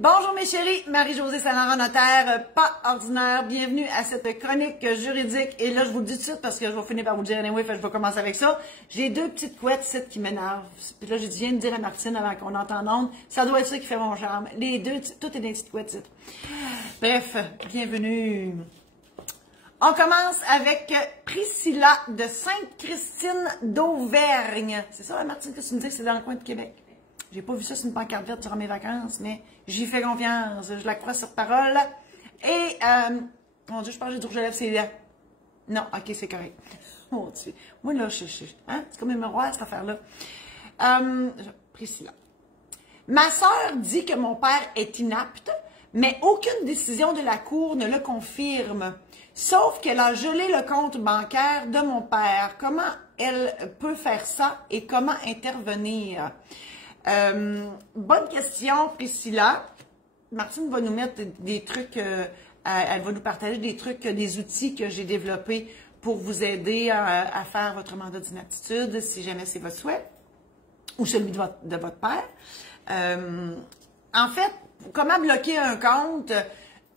Bonjour mes chéris, Marie-Josée Saint-Laurent, notaire, pas ordinaire. Bienvenue à cette chronique juridique. Et là, je vous le dis tout de suite parce que je vais finir par vous le dire anyway, je vais commencer avec ça. J'ai deux petites couettes ici qui m'énervent. Puis là, je viens de dire à Martine avant qu'on entende onde, ça doit être ça qui fait mon charme. Les deux, tout est des petites couettes ici. Bref, bienvenue. On commence avec Priscilla de Sainte-Christine d'Auvergne. C'est ça, Martine, que tu me dis que c'est dans le coin de Québec? J'ai pas vu ça sur une pancarte verte durant mes vacances, mais j'y fais confiance. Je la crois sur parole. Et, mon Dieu, je pense que j'ai du rouge à lèvres, c'est là. Non, ok, c'est correct. Mon Dieu. Moi, là, hein? C'est comme un miroir, cette affaire-là. Priscilla. Ma sœur dit que mon père est inapte, mais aucune décision de la Cour ne le confirme. Sauf qu'elle a gelé le compte bancaire de mon père. Comment elle peut faire ça et comment intervenir? Bonne question, Priscilla. Martine va nous mettre des trucs, elle va nous partager des trucs, des outils que j'ai développés pour vous aider à faire votre mandat d'inaptitude, si jamais c'est votre souhait, ou celui de votre père. En fait, comment bloquer un compte?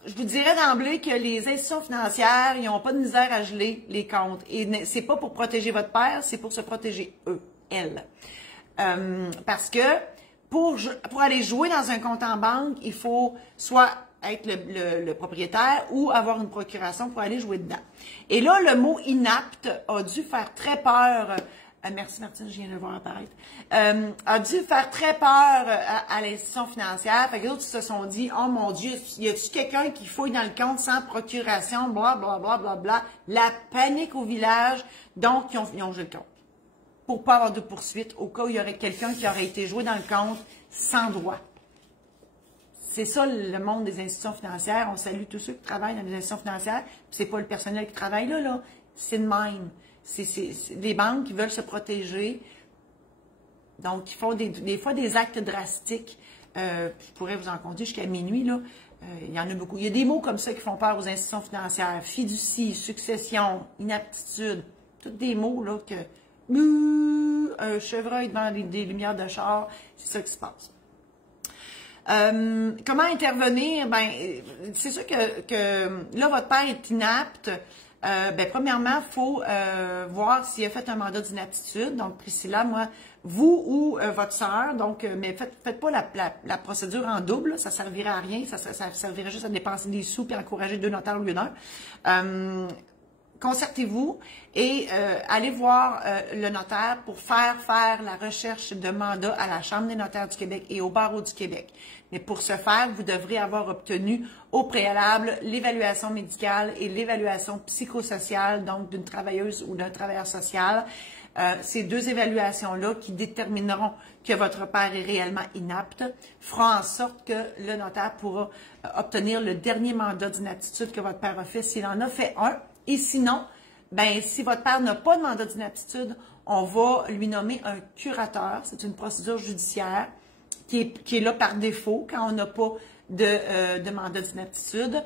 Je vous dirais d'emblée que les institutions financières, ils n'ont pas de misère à geler les comptes. Et c'est pas pour protéger votre père, c'est pour se protéger elles. Parce que pour aller jouer dans un compte en banque, il faut soit être le propriétaire ou avoir une procuration pour aller jouer dedans. Et là, le mot inapte a dû faire très peur. Merci Martine, je viens de le voir apparaître. A dû faire très peur à l'institution financière. Fait que les autres se sont dit, oh mon Dieu, y a-tu quelqu'un qui fouille dans le compte sans procuration, bla bla bla bla bla. La panique au village. Donc, ils ont gelé le compte. Pour pas avoir de poursuite au cas où il y aurait quelqu'un qui aurait été joué dans le compte sans droit. C'est ça le monde des institutions financières. On salue tous ceux qui travaillent dans les institutions financières. C'est pas le personnel qui travaille là. C'est le même. C'est des banques qui veulent se protéger. Donc, ils font des fois des actes drastiques. Je pourrais vous en compter jusqu'à minuit, là. Il y en a beaucoup. Il y a des mots comme ça qui font peur aux institutions financières. Fiducie, succession, inaptitude. Tous des mots, là, que... un chevreuil devant des lumières de char, c'est ça qui se passe. Comment intervenir? Ben, c'est sûr que là, votre père est inapte. Premièrement, il faut voir s'il a fait un mandat d'inaptitude. Donc, Priscilla, moi, vous ou votre sœur, donc, mais faites pas la procédure en double, ça servirait à rien, ça servirait juste à dépenser des sous et encourager deux notaires au lieu d'un. Concertez-vous et allez voir le notaire pour faire la recherche de mandat à la Chambre des notaires du Québec et au Barreau du Québec. Mais pour ce faire, vous devrez avoir obtenu au préalable l'évaluation médicale et l'évaluation psychosociale, donc d'une travailleuse ou d'un travailleur social. Ces deux évaluations-là qui détermineront que votre père est réellement inapte feront en sorte que le notaire pourra obtenir le dernier mandat d'inaptitude que votre père a fait s'il en a fait un. Et sinon, ben, si votre père n'a pas de mandat d'inaptitude, on va lui nommer un curateur. C'est une procédure judiciaire qui est là par défaut quand on n'a pas de mandat d'inaptitude.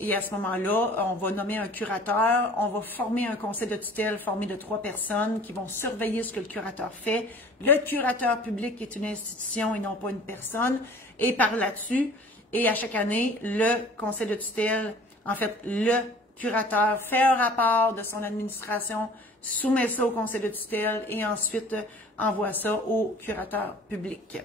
Et à ce moment-là, on va nommer un curateur. On va former un conseil de tutelle formé de 3 personnes qui vont surveiller ce que le curateur fait. Le curateur public est une institution et non pas une personne. Et par là-dessus, et à chaque année, le conseil de tutelle, en fait, le curateur fait un rapport de son administration, soumet ça au conseil de tutelle et ensuite envoie ça au curateur public.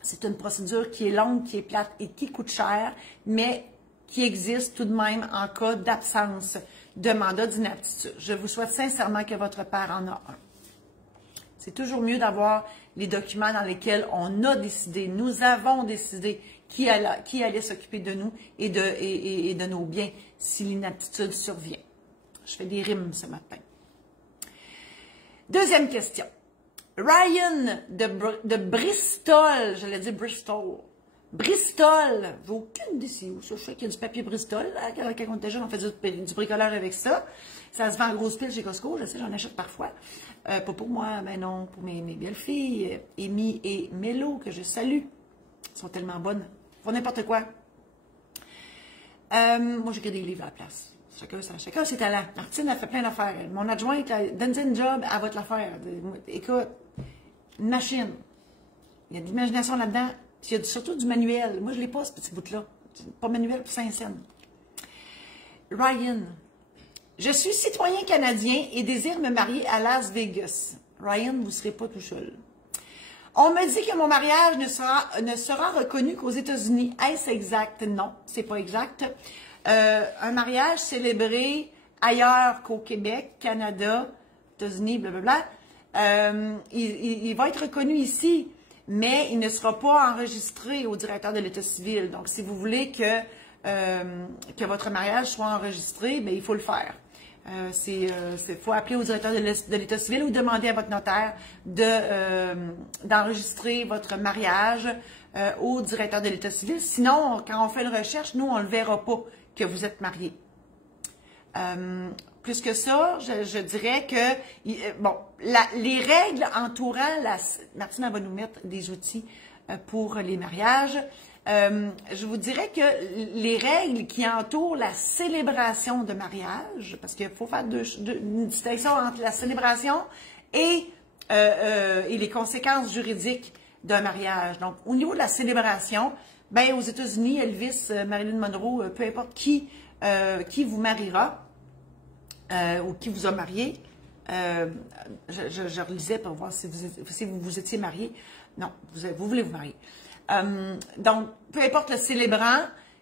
C'est une procédure qui est longue, qui est plate et qui coûte cher, mais qui existe tout de même en cas d'absence de mandat d'inaptitude. Je vous souhaite sincèrement que votre père en a un. C'est toujours mieux d'avoir les documents dans lesquels on a décidé, nous avons décidé qui allait s'occuper de nous et de nos biens si l'inaptitude survient. Je fais des rimes ce matin. Deuxième question. Ryan de Bristol, j'allais dire Bristol. Bristol, j'ai aucune idée c'est où ça. Je sais qu'il y a du papier Bristol. Là, quand on était jeune, on faisait du bricolage avec ça. Ça se vend en grosse pile chez Costco. Je sais, j'en achète parfois. Pas pour moi, mais non, pour mes belles filles, Amy et Mélo, que je salue. Elles sont tellement bonnes. Ils font n'importe quoi. Moi, j'écris des livres à la place. Chacun ses talents. Martine a fait plein d'affaires. Mon adjointe, donne une job, elle va te la faire. Écoute, une machine. Il y a de l'imagination là-dedans. Puis il y a surtout du manuel. Moi, je l'ai pas, ce petit bout-là. Pas manuel pour Saint-Saëns. Ryan. Je suis citoyen canadien et désire me marier à Las Vegas. Ryan, vous ne serez pas tout seul. On me dit que mon mariage ne sera reconnu qu'aux États-Unis. Est-ce exact? Non, c'est pas exact. Un mariage célébré ailleurs qu'au Québec, Canada, États-Unis, blablabla, il va être reconnu ici, mais il ne sera pas enregistré au directeur de l'État civil. Donc, si vous voulez que votre mariage soit enregistré, bien, il faut le faire. Faut appeler au directeur de l'État civil ou demander à votre notaire d'enregistrer votre mariage au directeur de l'État civil. Sinon, quand on fait une recherche, nous, on ne le verra pas que vous êtes marié. Plus que ça, je dirais que, bon, les règles entourant Martine va nous mettre des outils pour les mariages. Je vous dirais que les règles qui entourent la célébration de mariage, parce qu'il faut faire une distinction entre la célébration et les conséquences juridiques d'un mariage. Donc, au niveau de la célébration, ben aux États-Unis, Elvis, Marilyn Monroe, peu importe qui vous mariera ou qui vous a marié, je relisais pour voir si vous étiez marié. Non, vous voulez vous marier. Donc, peu importe le célébrant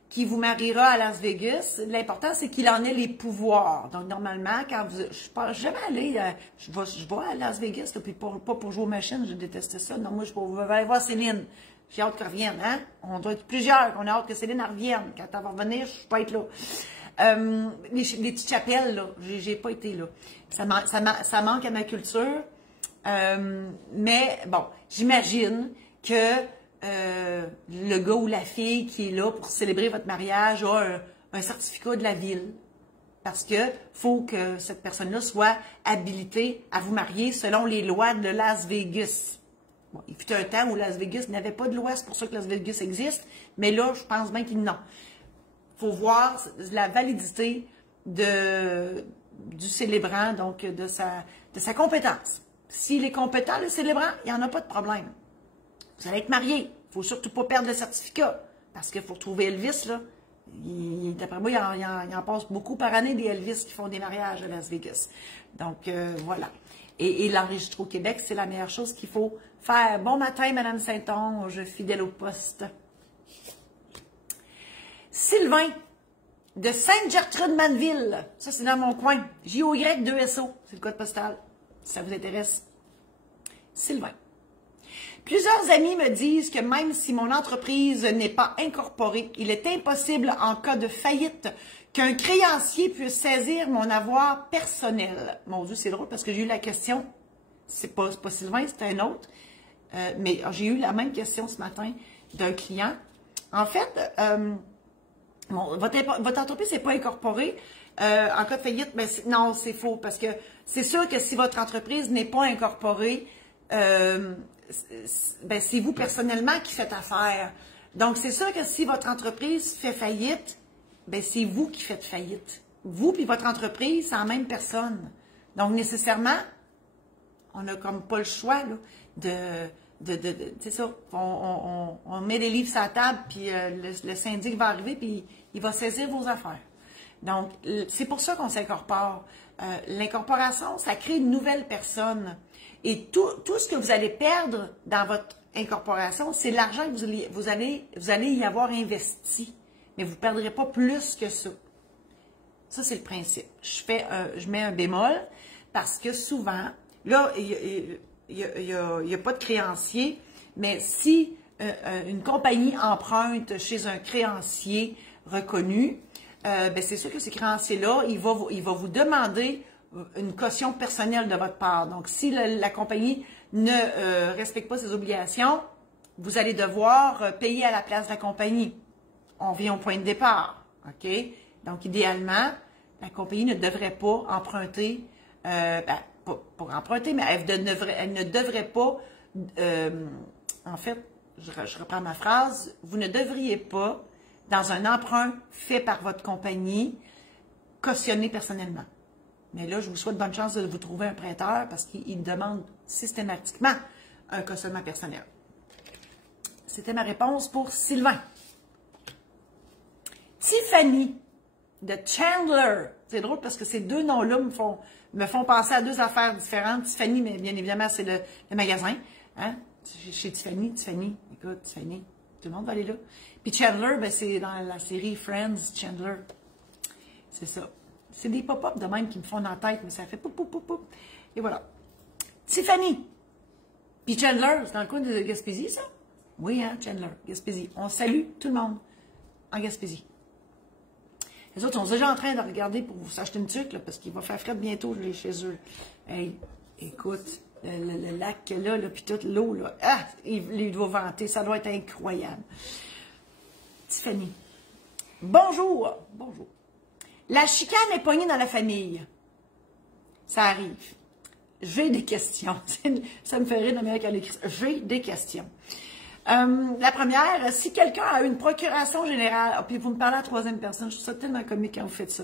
qui vous mariera à Las Vegas, l'important, c'est qu'il en ait les pouvoirs. Donc, normalement, quand je ne suis jamais allée, je vais à Las Vegas, là, puis pas pour jouer aux machines, je déteste ça. Non, moi, je vais aller voir Céline. J'ai hâte qu'elle revienne, hein? On doit être plusieurs, on a hâte que Céline revienne. Quand elle va revenir, je ne vais pas être là. Les petites chapelles, là, j'ai pas été là. Ça manque à ma culture. Mais, bon, j'imagine que le gars ou la fille qui est là pour célébrer votre mariage a un certificat de la ville. Parce que faut que cette personne-là soit habilitée à vous marier selon les lois de Las Vegas. Bon, il fut un temps où Las Vegas n'avait pas de loi, c'est pour ça que Las Vegas existe, mais là, je pense bien qu'il non. Il faut voir la validité du célébrant, donc de sa compétence. S'il est compétent, le célébrant, il n'y en a pas de problème. Vous allez être marié. Il ne faut surtout pas perdre le certificat. Parce qu'il faut retrouver Elvis, là. D'après moi, il en passe beaucoup par année des Elvis qui font des mariages à Las Vegas. Donc, voilà. Et l'enregistrer au Québec, c'est la meilleure chose qu'il faut faire. Bon matin, Madame Saint-Onge, fidèle au poste. Sylvain, de Sainte-Gertrude-Manville. Ça, c'est dans mon coin. JOY2SO. C'est le code postal. Si ça vous intéresse. Sylvain. Plusieurs amis me disent que même si mon entreprise n'est pas incorporée, il est impossible en cas de faillite qu'un créancier puisse saisir mon avoir personnel. Mon Dieu, c'est drôle parce que j'ai eu la question, c'est pas Sylvain, c'est un autre, mais j'ai eu la même question ce matin d'un client. En fait, votre entreprise n'est pas incorporée. En cas de faillite, ben, non, c'est faux parce que c'est sûr que si votre entreprise n'est pas incorporée, ben, c'est vous personnellement qui faites affaire. Donc, c'est sûr que si votre entreprise fait faillite, ben, c'est vous qui faites faillite. Vous puis votre entreprise, c'est la même personne. Donc, nécessairement, on n'a comme pas le choix là, c'est ça, on met les livres sur la table, puis le syndic va arriver, puis il va saisir vos affaires. Donc, c'est pour ça qu'on s'incorpore. L'incorporation, ça crée une nouvelle personne. Et tout ce que vous allez perdre dans votre incorporation, c'est l'argent que vous allez y avoir investi. Mais vous ne perdrez pas plus que ça. Ça, c'est le principe. Je mets un bémol parce que souvent, là, il n'y a pas de créancier, mais si une compagnie emprunte chez un créancier reconnu, ben c'est sûr que ce créancier-là, il va vous demander une caution personnelle de votre part. Donc, si la compagnie ne respecte pas ses obligations, vous allez devoir payer à la place de la compagnie. On vient au point de départ. OK? Donc, idéalement, la compagnie ne devrait pas emprunter, pas emprunter, mais elle ne devrait pas, en fait, je reprends ma phrase, vous ne devriez pas, dans un emprunt fait par votre compagnie, cautionner personnellement. Mais là, je vous souhaite bonne chance de vous trouver un prêteur parce qu'il demande systématiquement un cautionnement personnel. C'était ma réponse pour Sylvain. Tiffany de Chandler. C'est drôle parce que ces deux noms-là me font penser à deux affaires différentes. Tiffany, mais bien évidemment, c'est le magasin. Hein? Chez Tiffany, écoute, Tiffany, tout le monde va aller là. Puis Chandler, ben, c'est dans la série Friends, Chandler. C'est ça. C'est des pop-up de même qui me font dans la tête, mais ça fait poup, poup, poup, poup. Et voilà. Tiffany. Puis Chandler, c'est dans le coin de Gaspésie, ça? Oui, hein, Chandler, Gaspésie. On salue tout le monde en Gaspésie. Les autres sont déjà en train de regarder pour s'acheter une tuque, là, parce qu'il va faire frais bientôt chez eux. Hey, écoute, le lac qu'il y a là, puis toute l'eau, là, ah, il doit vanter, ça doit être incroyable. Tiffany. Bonjour. Bonjour. La chicane est pognée dans la famille. Ça arrive. J'ai des questions. Ça me fait rire de manière qu'elle écrit. J'ai des questions. La première, si quelqu'un a une procuration générale, puis vous me parlez à la troisième personne, je trouve ça tellement comique quand vous faites ça.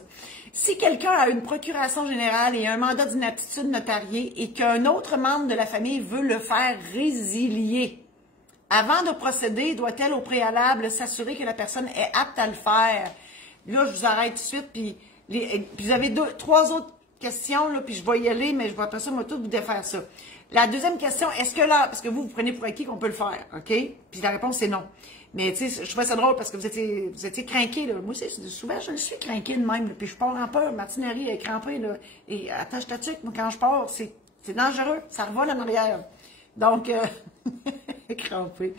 Si quelqu'un a une procuration générale et un mandat d'inaptitude notarié et qu'un autre membre de la famille veut le faire résilier, avant de procéder, doit-elle au préalable s'assurer que la personne est apte à le faire? Là, je vous arrête tout de suite, puis vous avez trois autres questions, là, puis je vais y aller, mais je vais après ça, moi, tout vous défaire ça. La deuxième question, est-ce que là, parce que vous prenez pour acquis qu'on peut le faire, OK? Puis la réponse, c'est non. Mais tu sais, je trouvais ça drôle parce que vous étiez craqué, là. Moi aussi, souvent, je le suis craqué de même, là, puis je pars en peur. Ma tinerie est crampée, là. Et attache ta tuque, moi, quand je pars, c'est dangereux. Ça revole en arrière. Donc, crampé.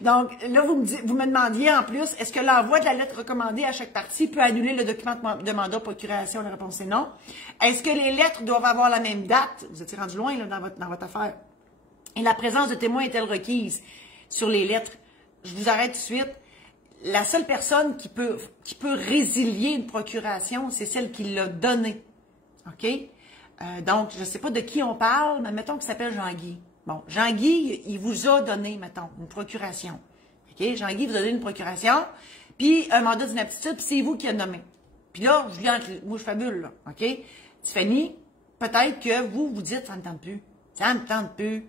Donc, là, vous me demandiez en plus, est-ce que l'envoi de la lettre recommandée à chaque partie peut annuler le document de mandat procuration? La réponse est non. Est-ce que les lettres doivent avoir la même date? Vous étiez rendu loin là, dans votre affaire. Et la présence de témoins est-elle requise sur les lettres? Je vous arrête tout de suite. La seule personne qui peut résilier une procuration, c'est celle qui l'a donnée. OK? Donc, je ne sais pas de qui on parle, mais mettons qu'il s'appelle Jean-Guy. Bon, Jean-Guy, il vous a donné, mettons, une procuration. OK? Jean-Guy vous a donné une procuration, puis un mandat d'inaptitude, puis c'est vous qui a nommé. Puis là, moi, je fabule, là. OK? Tiffany, peut-être que vous dites, ça ne me tente plus. Ça ne me tente plus.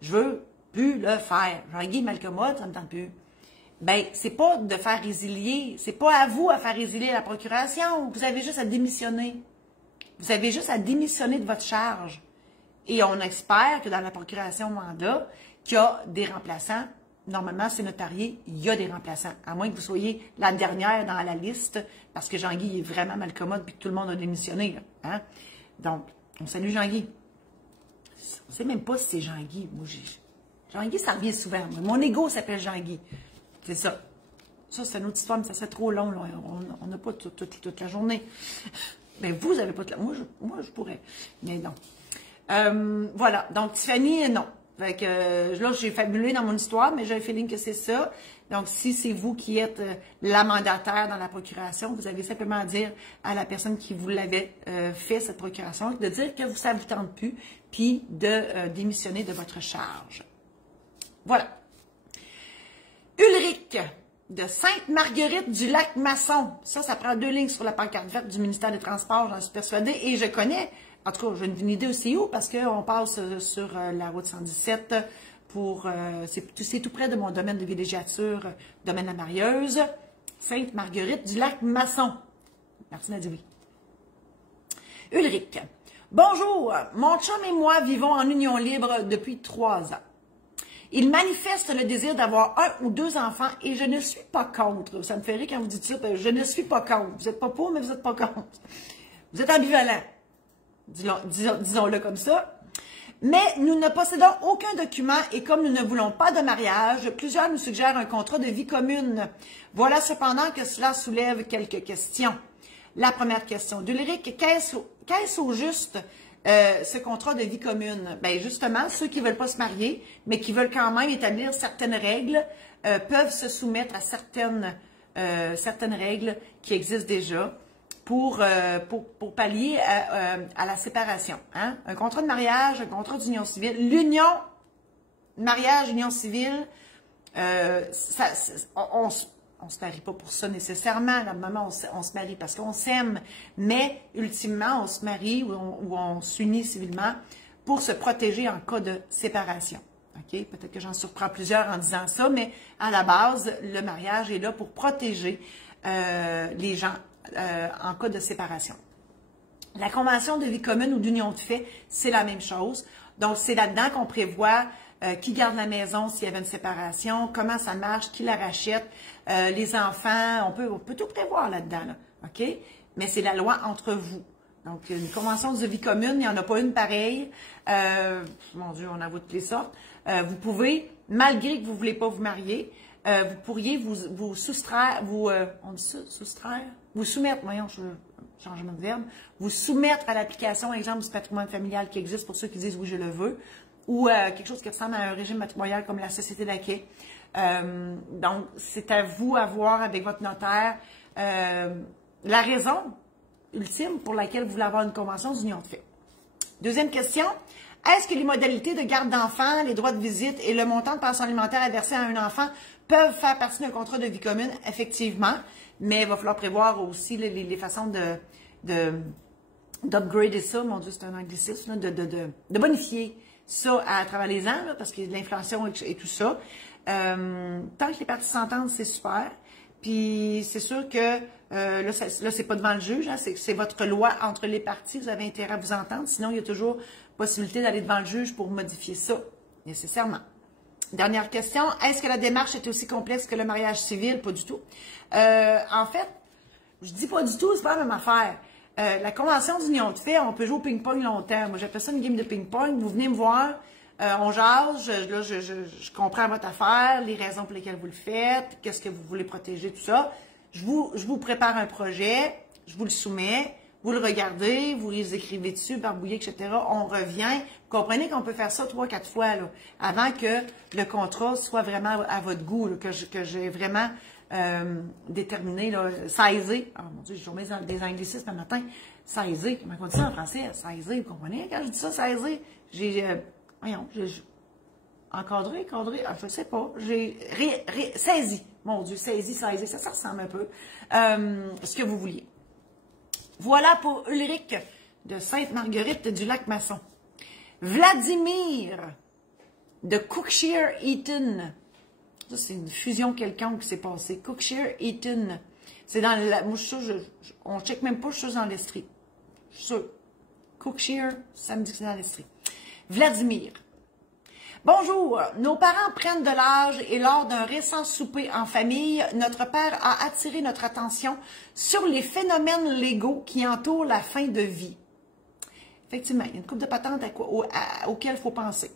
Je veux plus le faire. Jean-Guy Malcommode, ça ne me tente plus. Ben, c'est pas de faire résilier. C'est pas à vous à faire résilier la procuration. Vous avez juste à démissionner. Vous avez juste à démissionner de votre charge. Et on espère que dans la procuration mandat, qu'il y a des remplaçants. Normalement, c'est notarié, il y a des remplaçants. À moins que vous soyez la dernière dans la liste, parce que Jean-Guy est vraiment malcommode puis que tout le monde a démissionné. Là, hein? Donc, on salue Jean-Guy. On ne sait même pas si c'est Jean-Guy. Jean-Guy, ça revient souvent. Mon ego s'appelle Jean-Guy. C'est ça. Ça, c'est une autre histoire, mais ça serait trop long. Là. On n'a pas toute la journée. Mais vous n'avez pas toute la... Moi, je pourrais. Mais non. Voilà. Donc, Tiffany, non. Fait que, là, j'ai fabulé dans mon histoire, mais j'ai un feeling que c'est ça. Donc, si c'est vous qui êtes la mandataire dans la procuration, vous avez simplement à dire à la personne qui vous l'avait fait, cette procuration, de dire que ça ne vous tente plus, puis de démissionner de votre charge. Voilà. Ulrich, de Sainte-Marguerite du Lac-Masson. Ça prend 2 lignes sur la pancarte verte du ministère des Transports, j'en suis persuadée, et je connais... En tout cas, j'ai une idée aussi où, parce qu'on passe sur la route 117 pour... c'est tout près de mon domaine de villégiature, domaine La Marieuse, Sainte-Marguerite du Lac-Masson. Martine a dit oui. Ulrich. Bonjour, mon chum et moi vivons en union libre depuis 3 ans. Il manifeste le désir d'avoir 1 ou 2 enfants et je ne suis pas contre. Ça me fait rire quand vous dites ça, je ne suis pas contre. Vous n'êtes pas pour, mais vous n'êtes pas contre. Vous êtes ambivalent. Disons-le comme ça. Mais nous ne possédons aucun document et comme nous ne voulons pas de mariage, plusieurs nous suggèrent un contrat de vie commune. Voilà cependant que cela soulève quelques questions. La première question d'Ulrich, qu'est-ce au juste ce contrat de vie commune? Bien, justement, ceux qui ne veulent pas se marier, mais qui veulent quand même établir certaines règles, peuvent se soumettre à certaines règles qui existent déjà. Pour pallier à la séparation. Hein? Un contrat de mariage, un contrat d'union civile. L'union, mariage, union civile, on se marie pas pour ça nécessairement. Normalement, on se marie parce qu'on s'aime, mais ultimement, on se marie ou on s'unit civilement pour se protéger en cas de séparation. OK? Peut-être que j'en surprends plusieurs en disant ça, mais à la base, le mariage est là pour protéger les gens en cas de séparation. La convention de vie commune ou d'union de fait, c'est la même chose. Donc, c'est là-dedans qu'on prévoit qui garde la maison s'il y avait une séparation, comment ça marche, qui la rachète, les enfants, on peut tout prévoir là-dedans, là, OK? Mais c'est la loi entre vous. Donc, une convention de vie commune, il n'y en a pas une pareille. Mon Dieu, on en voit toutes les sortes. Vous pouvez, malgré que vous ne voulez pas vous marier, vous pourriez vous soustraire, on dit ça, soustraire? Vous soumettre, voyons, changement de verbe, vous soumettre à l'application, exemple, du patrimoine familial qui existe pour ceux qui disent oui, je le veux, ou quelque chose qui ressemble à un régime matrimonial comme la société d'acquet. Donc, c'est à vous à voir avec votre notaire la raison ultime pour laquelle vous voulez avoir une convention d'union de fait. Deuxième question, est-ce que les modalités de garde d'enfants, les droits de visite et le montant de pension alimentaire à verser à un enfant peuvent faire partie d'un contrat de vie commune? Effectivement, mais il va falloir prévoir aussi les façons d'upgrader ça, mon Dieu, c'est un anglicisme, de bonifier ça à travers les ans, là, parce qu'il y a de l'inflation et tout ça. Tant que les parties s'entendent, c'est super. Puis c'est sûr que là, c'est pas devant le juge, hein, c'est votre loi entre les parties, vous avez intérêt à vous entendre, sinon il y a toujours possibilité d'aller devant le juge pour modifier ça, nécessairement. Dernière question, est-ce que la démarche est aussi complexe que le mariage civil? Pas du tout. En fait, je dis pas du tout, c'est pas la même affaire. La convention d'union de fait, on peut jouer au ping-pong longtemps. Moi, j'appelle ça une game de ping-pong. Vous venez me voir, on jase, je comprends votre affaire, les raisons pour lesquelles vous le faites, qu'est-ce que vous voulez protéger, tout ça. Je vous prépare un projet, je vous le soumets, vous le regardez, vous les écrivez dessus, barbouillez, etc. On revient. Vous comprenez qu'on peut faire ça 3-4 fois, là, avant que le contrat soit vraiment à votre goût, là, que j'ai vraiment déterminé, là, saisé. Oh mon Dieu, j'ai tombé dans des anglicismes ce matin. Saisé, comment on dit ça en français? Saisé, vous comprenez? Quand je dis ça, saisé, voyons, encadré, je sais pas. J'ai saisi. Mon Dieu, saisi, ça ressemble un peu. Ce que vous vouliez. Voilà pour Ulrich de Sainte-Marguerite du Lac-Masson. Vladimir de Cookshire-Eaton. Ça, c'est une fusion quelconque qui s'est passée. Cookshire-Eaton. C'est dans la... Moi, je suis sûre, on ne check même pas, je suis sûre dans l'Estrie. Je suis sûre. Cookshire, ça me dit que c'est dans l'Estrie. Vladimir. Bonjour, nos parents prennent de l'âge et lors d'un récent souper en famille, notre père a attiré notre attention sur les phénomènes légaux qui entourent la fin de vie. Effectivement, il y a une couple de patentes auxquelles il faut penser.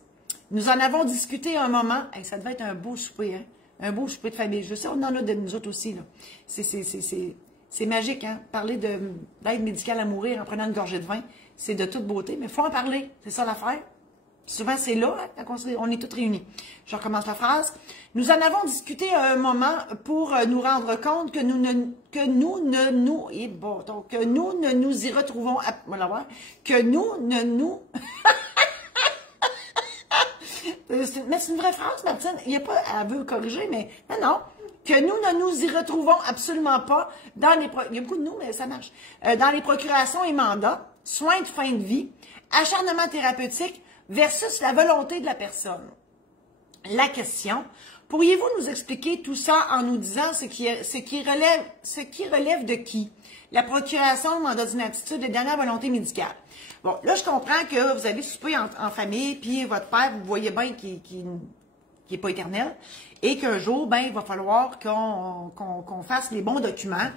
Nous en avons discuté un moment, et ça devait être un beau souper, hein? Un beau souper de famille. Je sais, on en a de nous autres aussi, là. C'est magique, hein? Parler d'aide médicale à mourir en prenant une gorgée de vin, c'est de toute beauté, mais il faut en parler, c'est ça l'affaire. Souvent, c'est là, hein, quand on est toutes réunis. Je recommence la phrase. Nous en avons discuté à un moment pour nous rendre compte que nous ne nous y retrouvons, que nous ne nous... Mais c'est une vraie phrase, Martine. Il n'y a pas, elle veut corriger, mais non. Que nous ne nous y retrouvons absolument pas dans les... Il y a beaucoup de nous, mais ça marche. Dans les procurations et mandats, soins de fin de vie, acharnement thérapeutique, versus la volonté de la personne. La question, pourriez-vous nous expliquer tout ça en nous disant ce qui relève de qui? La procuration, le mandat d'inaptitude et dernière volonté médicale. Bon, là, je comprends que vous avez soupé en famille, puis votre père, vous voyez bien qu'il n'est pas éternel, et qu'un jour, ben, il va falloir qu'on fasse les bons documents.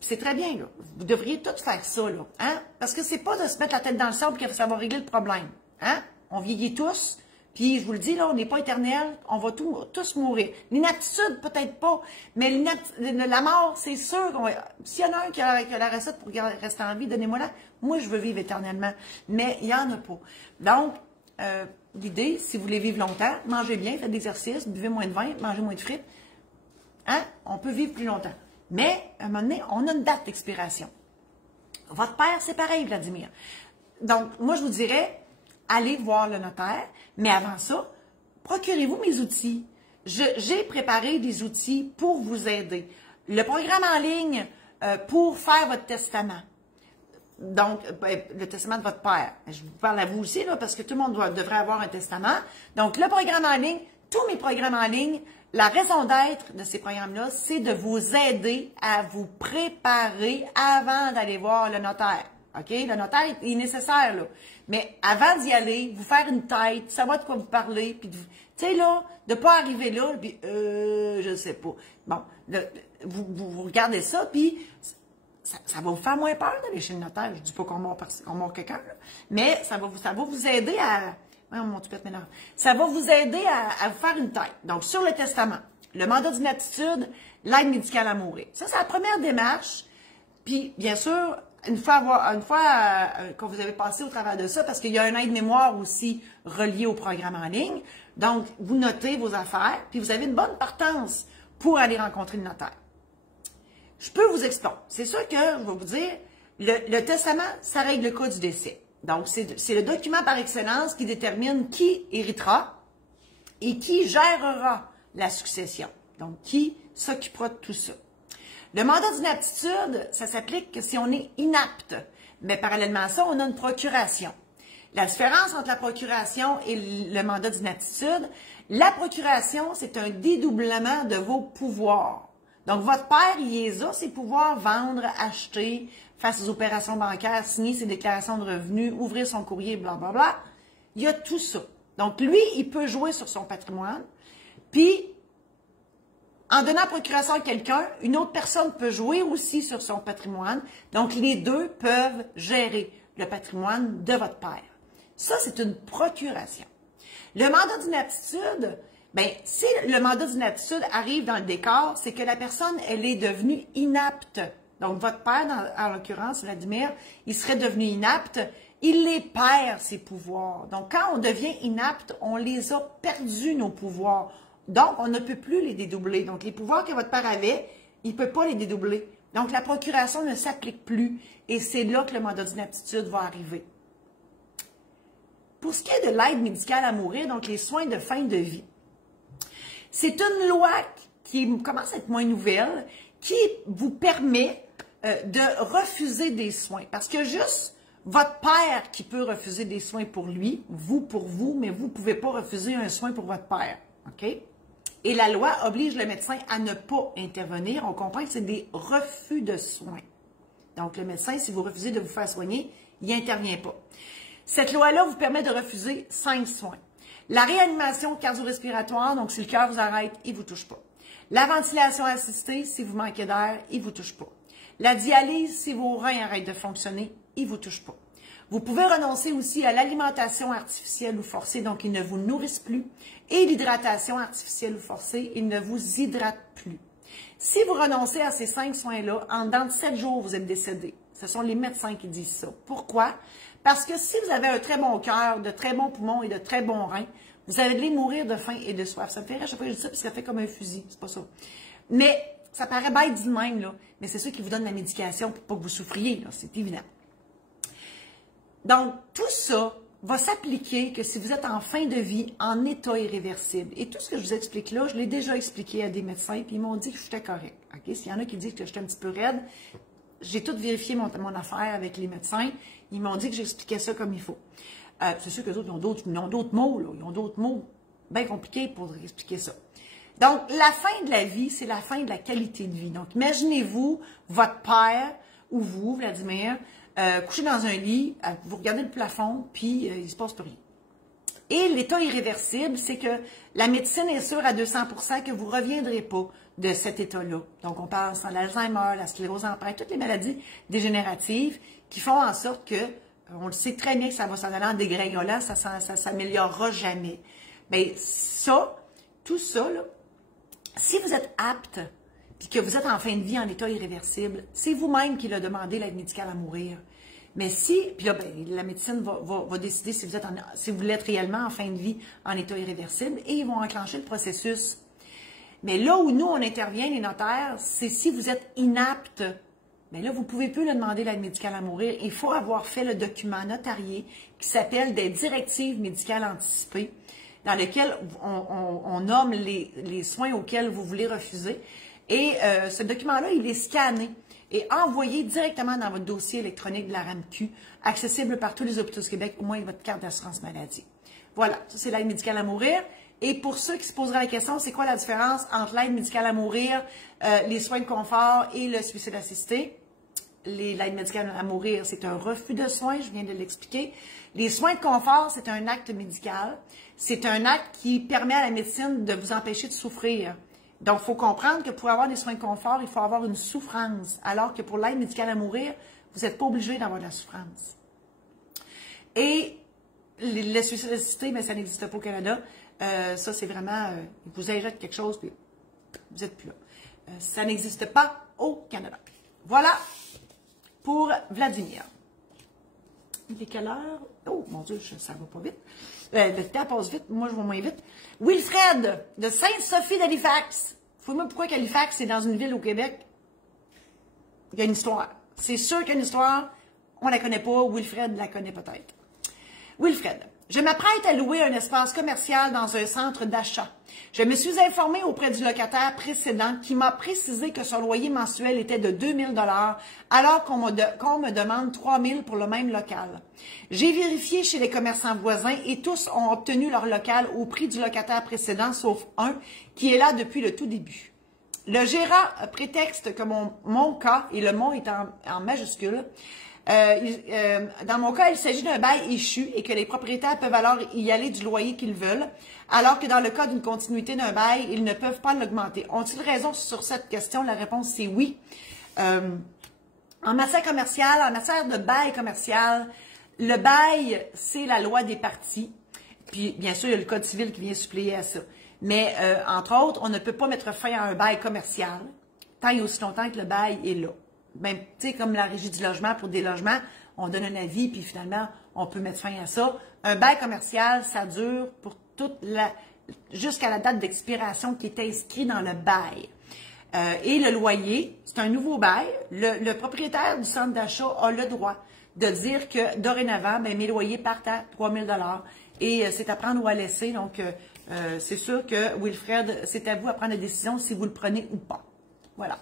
C'est très bien, là. Vous devriez tous faire ça, là. Hein? Parce que c'est pas de se mettre la tête dans le sable que ça va régler le problème. Hein? On vieillit tous, puis je vous le dis, là, on n'est pas éternel, on va tous mourir. L'inaptitude, peut-être pas, mais la mort, c'est sûr. S'il y en a un qui a la recette pour rester en vie, donnez-moi-la. Moi, je veux vivre éternellement, mais il n'y en a pas. Donc, l'idée, si vous voulez vivre longtemps, mangez bien, faites de l'exercice, buvez moins de vin, mangez moins de frites. Hein? On peut vivre plus longtemps. Mais, à un moment donné, on a une date d'expiration. Votre père, c'est pareil, Vladimir. Donc, moi, je vous dirais, allez voir le notaire, mais avant ça, procurez-vous mes outils. J'ai préparé des outils pour vous aider. Le programme en ligne pour faire votre testament. Donc, ben, le testament de votre père. Je vous parle à vous aussi, là, parce que tout le monde devrait avoir un testament. Donc, le programme en ligne, tous mes programmes en ligne, la raison d'être de ces programmes-là, c'est de vous aider à vous préparer avant d'aller voir le notaire. OK? Le notaire est nécessaire, là. Mais avant d'y aller, vous faire une tête, savoir de quoi vous parlez, puis tu sais, là, de pas arriver là, puis je sais pas. Bon, vous regardez ça, puis ça va vous faire moins peur d'aller chez le notaire. Je dis pas qu'on mord quelqu'un, là, mais ça va vous aider à... Ouais, mon toupette m'énerve. Ça va vous aider à vous faire une tête. Donc, sur le testament, le mandat d'inaptitude, l'aide médicale à mourir. Ça, c'est la première démarche. Puis, bien sûr, une fois que vous avez passé au travers de ça, parce qu'il y a un aide-mémoire aussi relié au programme en ligne. Donc, vous notez vos affaires, puis vous avez une bonne partance pour aller rencontrer le notaire. Je peux vous expliquer. C'est sûr que, je vais vous dire, le testament, ça règle le cas du décès. Donc, c'est le document par excellence qui détermine qui héritera et qui gérera la succession. Donc, qui s'occupera de tout ça. Le mandat d'inaptitude, ça s'applique que si on est inapte. Mais parallèlement à ça, on a une procuration. La différence entre la procuration et le mandat d'inaptitude, la procuration, c'est un dédoublement de vos pouvoirs. Donc, votre père, il les a, ses pouvoirs, vendre, acheter, faire ses opérations bancaires, signer ses déclarations de revenus, ouvrir son courrier, blablabla. Il y a tout ça. Donc, lui, il peut jouer sur son patrimoine. Puis, en donnant procuration à quelqu'un, une autre personne peut jouer aussi sur son patrimoine. Donc, les deux peuvent gérer le patrimoine de votre père. Ça, c'est une procuration. Le mandat d'inaptitude, bien, si le mandat d'inaptitude arrive dans le décor, c'est que la personne, elle est devenue inapte. Donc, votre père, en l'occurrence, Vladimir, il serait devenu inapte. Il les perd, ses pouvoirs. Donc, quand on devient inapte, on les a perdus, nos pouvoirs. Donc, on ne peut plus les dédoubler. Donc, les pouvoirs que votre père avait, il ne peut pas les dédoubler. Donc, la procuration ne s'applique plus. Et c'est là que le mandat d'inaptitude va arriver. Pour ce qui est de l'aide médicale à mourir, donc les soins de fin de vie, c'est une loi qui commence à être moins nouvelle, qui vous permet de refuser des soins. Parce que juste votre père qui peut refuser des soins pour lui, vous pour vous, mais vous ne pouvez pas refuser un soin pour votre père. OK? Et la loi oblige le médecin à ne pas intervenir. On comprend que c'est des refus de soins. Donc, le médecin, si vous refusez de vous faire soigner, il n'intervient pas. Cette loi-là vous permet de refuser 5 soins. La réanimation cardio-respiratoire, donc si le cœur vous arrête, il ne vous touche pas. La ventilation assistée, si vous manquez d'air, il ne vous touche pas. La dialyse, si vos reins arrêtent de fonctionner, il ne vous touche pas. Vous pouvez renoncer aussi à l'alimentation artificielle ou forcée, donc ils ne vous nourrissent plus, et l'hydratation artificielle ou forcée, ils ne vous hydratent plus. Si vous renoncez à ces 5 soins-là, en dedans de 7 jours, vous êtes décédé. Ce sont les médecins qui disent ça. Pourquoi? Parce que si vous avez un très bon cœur, de très bons poumons et de très bons reins, vous allez mourir de faim et de soif. Ça me fait rire à chaque fois que je dis ça, parce que ça fait comme un fusil. C'est pas ça. Mais ça paraît bête dit de même, là. Mais c'est ça qui vous donne la médication pour pas que vous souffriez, là. C'est évident. Donc, tout ça va s'appliquer que si vous êtes en fin de vie, en état irréversible. Et tout ce que je vous explique là, je l'ai déjà expliqué à des médecins, puis ils m'ont dit que j'étais correct. Okay? S'il y en a qui disent que j'étais un petit peu raide, j'ai tout vérifié mon affaire avec les médecins. Ils m'ont dit que j'expliquais ça comme il faut. C'est sûr que les autres, ils ont d'autres mots, là. Ils ont d'autres mots bien compliqués pour expliquer ça. Donc, la fin de la vie, c'est la fin de la qualité de vie. Donc, imaginez-vous, votre père ou vous, Vladimir, couché dans un lit, vous regardez le plafond, puis il ne se passe plus rien. Et l'état irréversible, c'est que la médecine est sûre à 200% que vous ne reviendrez pas de cet état-là. Donc, on parle de l'Alzheimer, la sclérose en plaques, toutes les maladies dégénératives qui font en sorte que, on le sait très bien que ça va s'en aller en dégringolant, ça s'améliorera jamais. Mais ça, tout ça, là, si vous êtes apte, puis que vous êtes en fin de vie en état irréversible, c'est vous-même qui l'a demandé, l'aide médicale à mourir. Mais si, puis là, ben, la médecine va décider si vous l'êtes réellement en fin de vie en état irréversible et ils vont enclencher le processus. Mais là où nous, on intervient, les notaires, c'est si vous êtes inapte, bien là, vous ne pouvez plus le demander l'aide médicale à mourir. Il faut avoir fait le document notarié qui s'appelle des directives médicales anticipées, dans lequel on nomme les soins auxquels vous voulez refuser. Et ce document-là, il est scanné. et envoyé directement dans votre dossier électronique de la RAMQ, accessible par tous les hôpitaux du Québec, au moins votre carte d'assurance maladie. Voilà, ça c'est l'aide médicale à mourir. Et pour ceux qui se poseraient la question, c'est quoi la différence entre l'aide médicale à mourir, les soins de confort et le suicide assisté? L'aide médicale à mourir, c'est un refus de soins, je viens de l'expliquer. Les soins de confort, c'est un acte médical. C'est un acte qui permet à la médecine de vous empêcher de souffrir. Donc, il faut comprendre que pour avoir des soins de confort, il faut avoir une souffrance, alors que pour l'aide médicale à mourir, vous n'êtes pas obligé d'avoir de la souffrance. Et le suicide assisté, mais ça n'existe pas au Canada. Ça, c'est vraiment, ils vous injectent quelque chose, puis vous n'êtes plus là. Ça n'existe pas au Canada. Voilà pour Vladimir. Il est quelle heure? Oh, mon Dieu, ça va pas vite. Le temps passe vite, moi je vais moins vite. Wilfred, de Sainte-Sophie d'Halifax. Fouille-moi pourquoi Halifax est dans une ville au Québec. Il y a une histoire. C'est sûr qu'il y a une histoire. On la connaît pas. Wilfred la connaît peut-être. Wilfred, je m'apprête à louer un espace commercial dans un centre d'achat. Je me suis informée auprès du locataire précédent qui m'a précisé que son loyer mensuel était de 2000 $ alors qu'on me demande 3000 pour le même local. J'ai vérifié chez les commerçants voisins et tous ont obtenu leur local au prix du locataire précédent, sauf un qui est là depuis le tout début. Le gérant prétexte que mon cas, et le mot est en majuscule, dans mon cas, il s'agit d'un bail échu et que les propriétaires peuvent alors y aller du loyer qu'ils veulent, alors que dans le cas d'une continuité d'un bail, ils ne peuvent pas l'augmenter. Ont-ils raison sur cette question? La réponse, c'est oui. En matière commerciale, en matière de bail commercial, le bail, c'est la loi des parties. Puis, bien sûr, il y a le Code civil qui vient suppléer à ça. Mais, entre autres, on ne peut pas mettre fin à un bail commercial tant et aussi longtemps que le bail est là. Même, tu sais, comme la Régie du logement, pour des logements, on donne un avis, puis finalement, on peut mettre fin à ça. Un bail commercial, ça dure pour jusqu'à la date d'expiration qui est inscrite dans le bail. Et le loyer, c'est un nouveau bail. Le propriétaire du centre d'achat a le droit de dire que, dorénavant, mes loyers partent à 3000 $. Et c'est à prendre ou à laisser. Donc, c'est sûr que, Wilfred, c'est à vous à prendre la décision si vous le prenez ou pas. Voilà.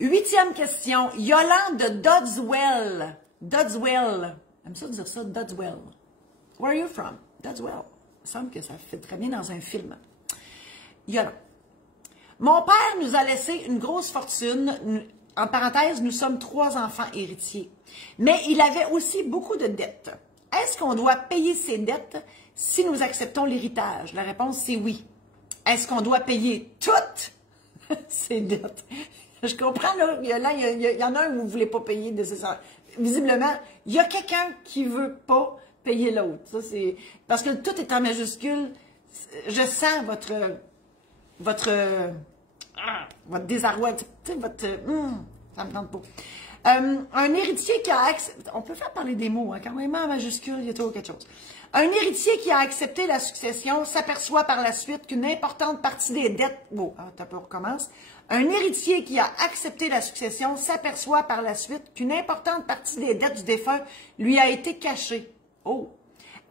8e question. Yolande de Dodswell. Dodswell. J'aime ça dire ça, Dodswell. Where are you from? Dodswell. Il me semble que ça fait très bien dans un film. Yolande. Mon père nous a laissé une grosse fortune. En parenthèse, nous sommes 3 enfants héritiers. Mais il avait aussi beaucoup de dettes. Est-ce qu'on doit payer ces dettes si nous acceptons l'héritage? La réponse, c'est oui. Est-ce qu'on doit payer toutes ces dettes? Je comprends, là, il y en a un où vous ne voulez pas payer nécessairement. Visiblement, il y a quelqu'un qui ne veut pas payer l'autre. Ça, c'est parce que tout est en majuscule. Je sens votre désarroi, ça me tente pas. Un héritier qui a accepté, on peut faire parler des mots, hein, quand même en majuscule, il y a toujours quelque chose. Un héritier qui a accepté la succession s'aperçoit par la suite qu'une importante partie des dettes... Bon, on recommence. Un héritier qui a accepté la succession s'aperçoit par la suite qu'une importante partie des dettes du défunt lui a été cachée. Oh!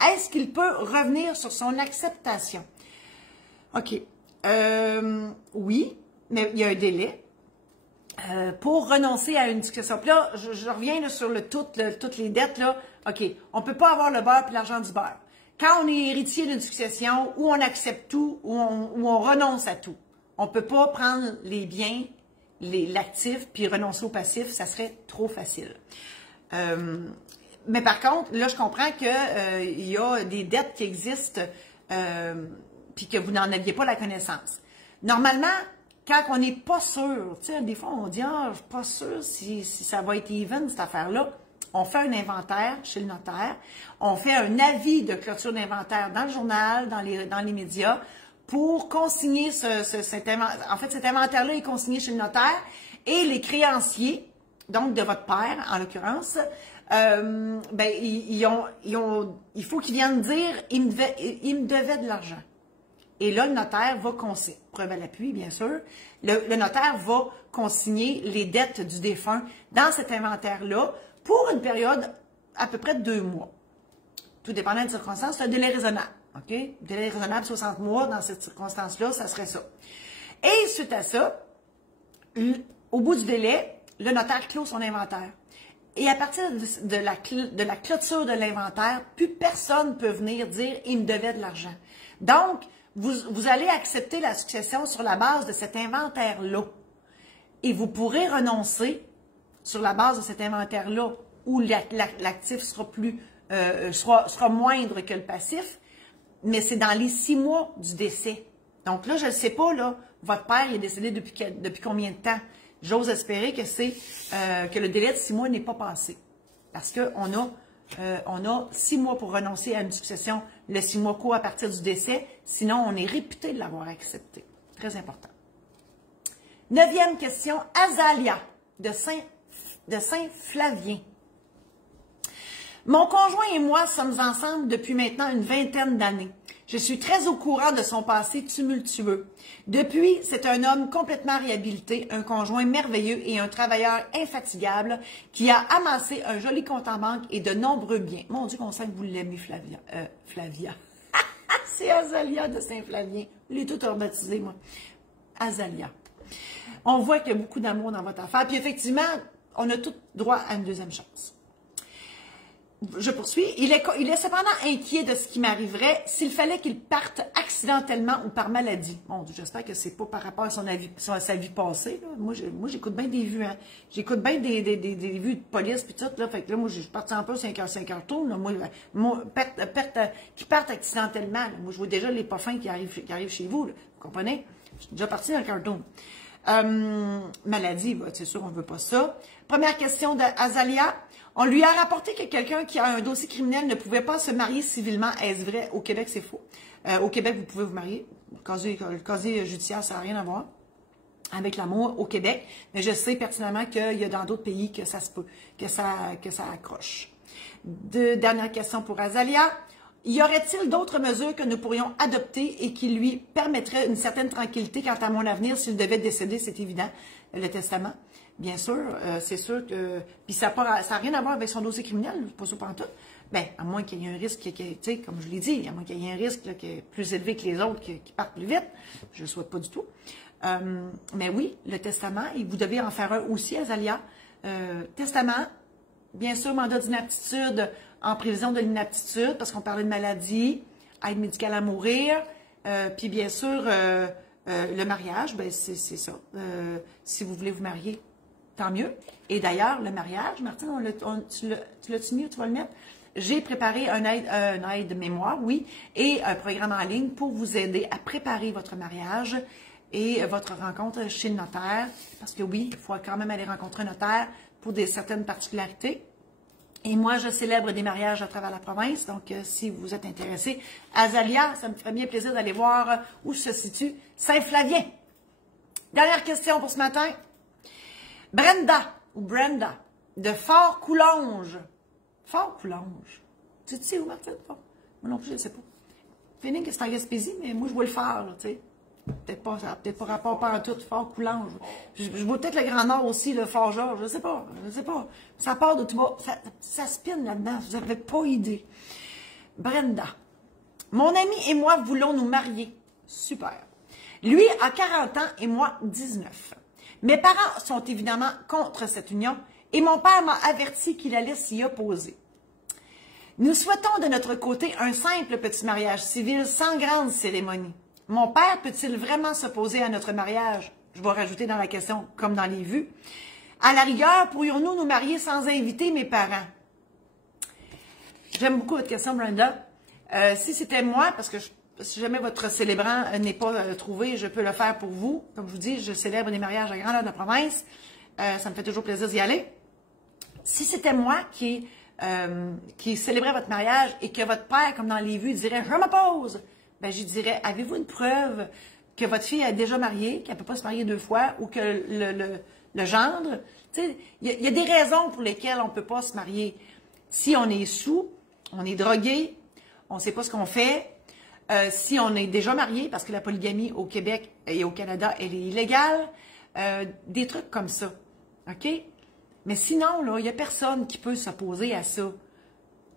Est-ce qu'il peut revenir sur son acceptation? OK. Oui, mais il y a un délai. Pour renoncer à une succession. Puis là, je reviens là, sur toutes les dettes. Là. OK, on ne peut pas avoir le beurre et l'argent du beurre. Quand on est héritier d'une succession, où on accepte tout, où on renonce à tout. On ne peut pas prendre les biens, l'actif, puis renoncer au passif, ça serait trop facile. Mais par contre, là, je comprends qu'il y a des dettes qui existent, puis que vous n'en aviez pas la connaissance. Normalement, quand on n'est pas sûr, tu sais, des fois, on dit « Ah, je ne suis pas sûr si ça va être even, cette affaire-là », on fait un inventaire chez le notaire, on fait un avis de clôture d'inventaire dans le journal, dans les médias, pour consigner cet inventaire. En fait, cet inventaire-là est consigné chez le notaire et les créanciers, donc de votre père, en l'occurrence, il faut qu'ils viennent dire « Il me devait de l'argent ». Et là, le notaire va consigner, preuve à l'appui, bien sûr, le notaire va consigner les dettes du défunt dans cet inventaire-là pour une période à peu près de 2 mois. Tout dépendant des circonstances, c'est un délai raisonnable. OK? Délai raisonnable, 60 mois, dans cette circonstance-là, ça serait ça. Et suite à ça, au bout du délai, le notaire clôt son inventaire. Et à partir de la clôture de l'inventaire, plus personne peut venir dire « il me devait de l'argent ». Donc, vous allez accepter la succession sur la base de cet inventaire-là. Et vous pourrez renoncer sur la base de cet inventaire-là où l'actif sera moindre que le passif, mais c'est dans les 6 mois du décès. Donc là, je ne sais pas, là, votre père est décédé depuis combien de temps? J'ose espérer que que le délai de 6 mois n'est pas passé. Parce qu'on a 6 mois pour renoncer à une succession, le 6 mois court à partir du décès, sinon on est réputé de l'avoir accepté. Très important. 9e question, Azalia, de Saint-Flavien. Mon conjoint et moi sommes ensemble depuis maintenant une 20aine d'années. Je suis très au courant de son passé tumultueux. Depuis, c'est un homme complètement réhabilité, un conjoint merveilleux et un travailleur infatigable qui a amassé un joli compte en banque et de nombreux biens. Mon Dieu, qu'on sent que vous l'aimez, Flavia. C'est Azalia de Saint-Flavien. Je l'ai tout rebaptisé, moi. Azalia. On voit qu'il y a beaucoup d'amour dans votre affaire. Puis effectivement, on a tout droit à une deuxième chance. Je poursuis. Il est cependant inquiet de ce qui m'arriverait s'il fallait qu'il parte accidentellement ou par maladie. Bon, j'espère que c'est pas par rapport à sa vie passée. Là. Moi, j'écoute bien des vues. Hein. J'écoute bien des vues de police puis tout. Là. Fait que là, moi, je suis partie un peu 5 heures tour. Là. Moi, qui partent accidentellement. Là. Moi, je vois déjà les pas fins qui arrivent chez vous. Là. Vous comprenez? Je suis déjà partie dans le cartoon. Maladie, c'est sûr, on ne veut pas ça. Première question d'Azalia. On lui a rapporté que quelqu'un qui a un dossier criminel ne pouvait pas se marier civilement. Est-ce vrai? Au Québec, c'est faux. Au Québec, vous pouvez vous marier. Le casier judiciaire, ça n'a rien à voir avec l'amour au Québec. Mais je sais pertinemment qu'il y a dans d'autres pays que ça se peut, que ça accroche. Dernière question pour Azalia. Y aurait-il d'autres mesures que nous pourrions adopter et qui lui permettraient une certaine tranquillité quant à mon avenir s'il devait décéder? C'est évident. Le testament. Bien sûr, c'est sûr que... Puis ça n'a rien à voir avec son dossier criminel, pas sûr pas en tout. Bien, à moins qu'il y ait un risque, tu sais, comme je l'ai dit, à moins qu'il y ait un risque là, qui est plus élevé que les autres, qui partent plus vite. Je ne le souhaite pas du tout. Mais oui, le testament, et vous devez en faire un aussi, Azalia. Testament, bien sûr, mandat d'inaptitude en prévision de l'inaptitude, parce qu'on parlait de maladie, aide médicale à mourir, puis bien sûr, le mariage, ben c'est ça. Si vous voulez vous marier, tant mieux. Et d'ailleurs, le mariage, Martine, tu l'as-tu mis ou tu vas le mettre? J'ai préparé un aide de mémoire, oui, et un programme en ligne pour vous aider à préparer votre mariage et votre rencontre chez le notaire. Parce que oui, il faut quand même aller rencontrer un notaire pour certaines particularités. Et moi, je célèbre des mariages à travers la province. Donc, si vous êtes intéressé, Azalia, ça me ferait bien plaisir d'aller voir où se situe Saint-Flavien. Dernière question pour ce matin. Brenda, de Fort-Coulonge. Fort-Coulonge. Tu sais où, Martine? Moi non plus, je ne sais pas. Feeling que c'est en Gaspésie, mais moi, je vois le phare, là, tu sais. Peut-être pas, ça n'a peut-être pas rapport pas en tout, Fort-Coulonge. Je vois peut-être le Grand Nord aussi, le Fort-Georges, je ne sais pas. Ça part de tout bas, ça spinne là-dedans, vous n'avez pas idée. Brenda. Mon ami et moi voulons nous marier. Super. Lui a 40 ans et moi 19. Mes parents sont évidemment contre cette union et mon père m'a averti qu'il allait s'y opposer. Nous souhaitons de notre côté un simple petit mariage civil sans grande cérémonie. Mon père peut-il vraiment s'opposer à notre mariage? Je vais rajouter dans la question, comme dans les vues. À la rigueur, pourrions-nous nous marier sans inviter mes parents? J'aime beaucoup votre question, Brenda. Si c'était moi, parce que si jamais votre célébrant n'est pas trouvé, je peux le faire pour vous. Comme je vous dis, je célèbre des mariages à grandeur de la province. Ça me fait toujours plaisir d'y aller. Si c'était moi qui célébrait votre mariage et que votre père, comme dans les vues, dirait « Je m'oppose », ben, je dirais, avez-vous une preuve que votre fille est déjà mariée, qu'elle ne peut pas se marier 2 fois, ou que le gendre, tu sais, il y a des raisons pour lesquelles on ne peut pas se marier. Si on est sous, on est drogué, on ne sait pas ce qu'on fait, si on est déjà marié, parce que la polygamie au Québec et au Canada, elle est illégale, des trucs comme ça, OK? Mais sinon, là, il n'y a personne qui peut s'opposer à ça.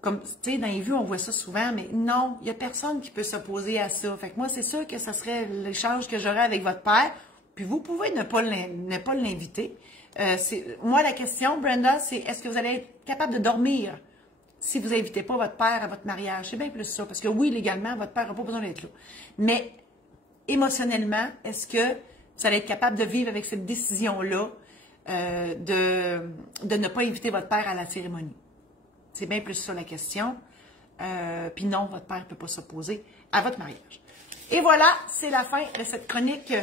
Comme, tu sais, dans les vues, on voit ça souvent, mais non, il n'y a personne qui peut s'opposer à ça. Fait que moi, c'est sûr que ça serait l'échange que j'aurais avec votre père. Puis vous pouvez ne pas l'inviter. Moi, la question, Brenda, c'est est-ce que vous allez être capable de dormir si vous n'invitez pas votre père à votre mariage? C'est bien plus ça. Parce que oui, légalement, votre père n'a pas besoin d'être là. Mais émotionnellement, est-ce que vous allez être capable de vivre avec cette décision-là de ne pas inviter votre père à la cérémonie? C'est bien plus ça la question. Puis non, votre père ne peut pas s'opposer à votre mariage. Et voilà, c'est la fin de cette chronique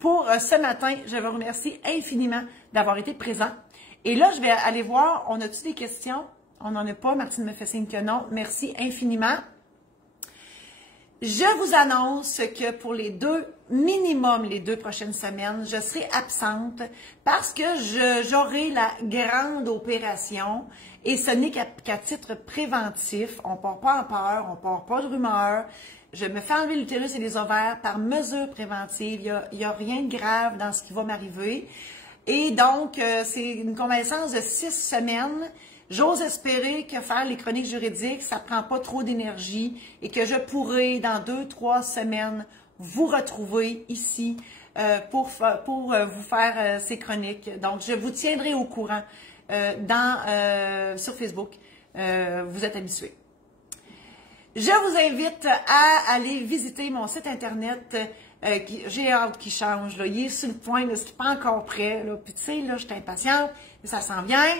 pour ce matin. Je vous remercie infiniment d'avoir été présent. Et là, je vais aller voir, on a-tu des questions? On n'en a pas. Martine me fait signe que non. Merci infiniment. Je vous annonce que pour les deux prochaines semaines, je serai absente parce que j'aurai la grande opération et ce n'est qu'à titre préventif. On ne part pas en peur, on ne part pas de rumeur. Je me fais enlever l'utérus et les ovaires par mesure préventive. Il y a rien de grave dans ce qui va m'arriver. Et donc, c'est une convalescence de 6 semaines. J'ose espérer que faire les chroniques juridiques, ça ne prend pas trop d'énergie et que je pourrai, dans 2-3 semaines, vous retrouver ici pour vous faire ces chroniques. Donc, je vous tiendrai au courant sur Facebook. Vous êtes habitués. Je vous invite à aller visiter mon site Internet. J'ai hâte qu'il change. Là. Il est sur le point, là, c'est pas encore prêt. Là. Puis tu sais, là, je suis impatiente, mais ça s'en vient.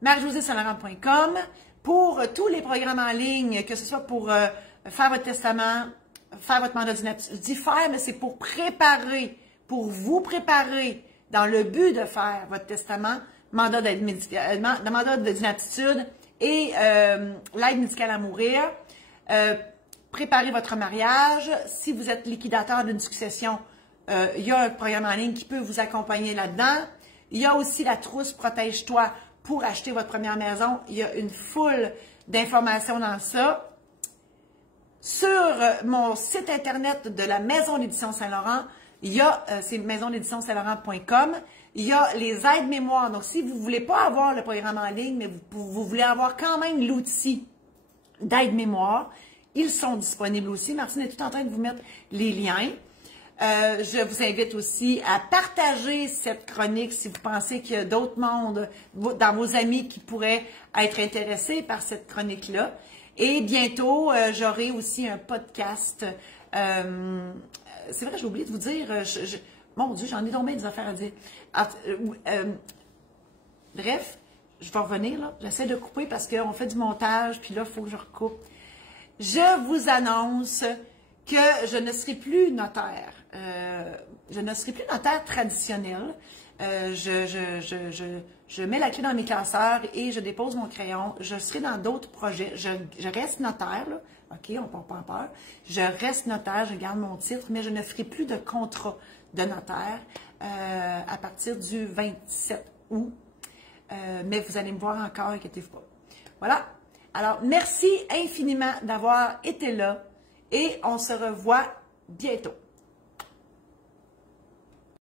Marie-Josée-Saint-Laurent.com pour tous les programmes en ligne, que ce soit pour faire votre testament, faire votre mandat d'inaptitude. Je dis faire, mais c'est pour préparer, pour vous préparer dans le but de faire votre testament, mandat d'inaptitude et l'aide médicale à mourir. Préparer votre mariage. Si vous êtes liquidateur d'une succession, il y a un programme en ligne qui peut vous accompagner là-dedans. Il y a aussi la trousse Protège-toi pour acheter votre première maison. Il y a une foule d'informations dans ça. Sur mon site Internet de la Maison d'édition Saint-Laurent, il y a, c'est maisondéditionsaint-laurent.com, il y a les aides mémoire. Donc, si vous ne voulez pas avoir le programme en ligne, mais vous voulez avoir quand même l'outil d'aide mémoire, ils sont disponibles aussi. Martine est tout en train de vous mettre les liens. Je vous invite aussi à partager cette chronique si vous pensez qu'il y a d'autres mondes dans vos amis qui pourraient être intéressés par cette chronique-là. Et bientôt, j'aurai aussi un podcast. C'est vrai, j'ai oublié de vous dire, mon Dieu, j'en ai donc bien des affaires à dire. Bref, je vais revenir là. J'essaie de couper parce qu'on fait du montage, puis là, il faut que je recoupe. Je vous annonce que je ne serai plus notaire. Je ne serai plus notaire traditionnel. Je mets la clé dans mes classeurs et je dépose mon crayon. Je serai dans d'autres projets. Je reste notaire, là. OK, on ne part pas en peur. Je reste notaire, je garde mon titre, mais je ne ferai plus de contrat de notaire à partir du 27 août. Mais vous allez me voir encore, inquiétez-vous pas. Voilà. Alors, merci infiniment d'avoir été là et on se revoit bientôt.